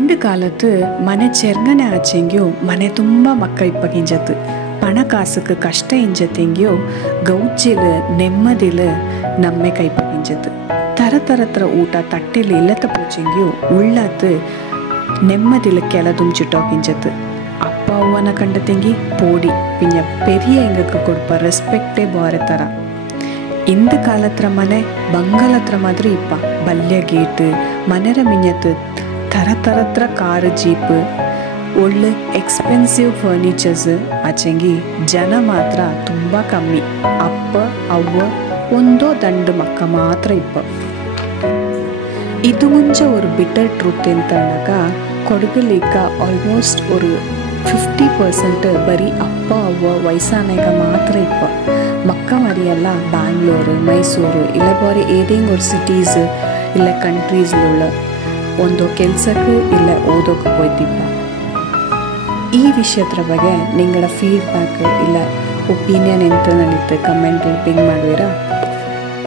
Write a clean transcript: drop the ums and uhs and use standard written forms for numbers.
പണ്ട് കാലത്ത് മനെ ചെറുങ്ങനെ ആച്ചെങ്കിയോ മനെ ತುಂಬ ಮಕ್ಕ ಇಪ್ಪಗಿಂಜತ್ತು ಪಣ ಕಾಸಕ್ಕೆ ಕಷ್ಟ ಇಂಜತೆಂಗಿಯೋ ಗೌಚಿಲು ನೆಮ್ಮದಿಲು ನಮ್ಮೆ ಕೈಪಗಿಂಜತ್ತು ತರತರ ಊಟ ತಟ್ಟೆಲಿ ಇಲ್ಲತ್ತ ಪೋಚೆಂಗಿಯೋ ಉಳ್ಳತ್ತು ನೆಮ್ಮದಿಲು ಕೆಳದುಂಚಿಟ್ಟೋಗಿಂಜತ್ತು ಅಪ್ಪ ಅವ್ವನ ಕಂಡತೆಂಗಿ ಪೋಡಿ ಪಿಂಜ ಪೆರಿಯ ಎಂಗಕ್ಕೆ ಕೊಡ್ಪ ರೆಸ್ಪೆಕ್ಟೇ ಬಾರೆ ತರ ಇಂದು ಕಾಲತ್ರ ಮನೆ ಬಂಗಲತ್ರ ಮಾತ್ರ ಇಪ್ಪ ಬಲ್ಯ ಗೇಟ್ ಮನೆರ ಮಿಂಜತ್ತು ತರತರ ಕಾರು ಜೀಪ್ ಒಳ್ಳೆ ಎಕ್ಸ್ಪೆನ್ಸಿವ್ ಫರ್ನಿಚರ್ಸ್ ಆಚೆಂಗಿ ಜನ ಮಾತ್ರ ತುಂಬ ಕಮ್ಮಿ ಅಪ್ಪ ಅವ್ವ ಒಂದೋ ದಂಡು ಮಕ್ಕ ಮಾತ್ರ ಇಪ್ಪ ಇದು ಮುಂಚೆ ஒரு ಬಿಟರ್ ಟ್ರೂತ್ ಎಂತನಕ ಕೊಡಗಲಿಕ ಆಲ್ಮೋಸ್ಟ್ ஒரு 50% ಬರೀ ಅಪ್ಪ ಅವ್ವ ವಯಸ್ಸಾನಾಗ ಮಾತ್ರ ಇಪ್ಪ ಮಕ್ಕ ಮರಿಯೆಲ್ಲ ಬ್ಯಾಂಗ್ಳೂರು ಮೈಸೂರು ಇಲ್ಲ ಬಾರಿ ಏದೇಂಗ್ ஒரு ಸಿಟೀಸ್ ಇಲ್ಲ ಕಂಟ್ರೀಸ್ലുള്ള ಒಂದು ಕೆಲಸಕ್ಕೆ ಇಲ್ಲ ಓದೋಕೆ ಹೋಯ್ತಿಪ್ಪ ಈ ವಿಷಯದ ಬಗ್ಗೆ ನಿಂಗಳ ಫೀಡ್ಬ್ಯಾಕ್ ಇಲ್ಲ ಒಪಿನಿಯನ್ ಎಂತ ನಡೀತೆ ಕಮೆಂಟ್ ಪಿಂಗ್ ಮಾಡುವಿರಾ.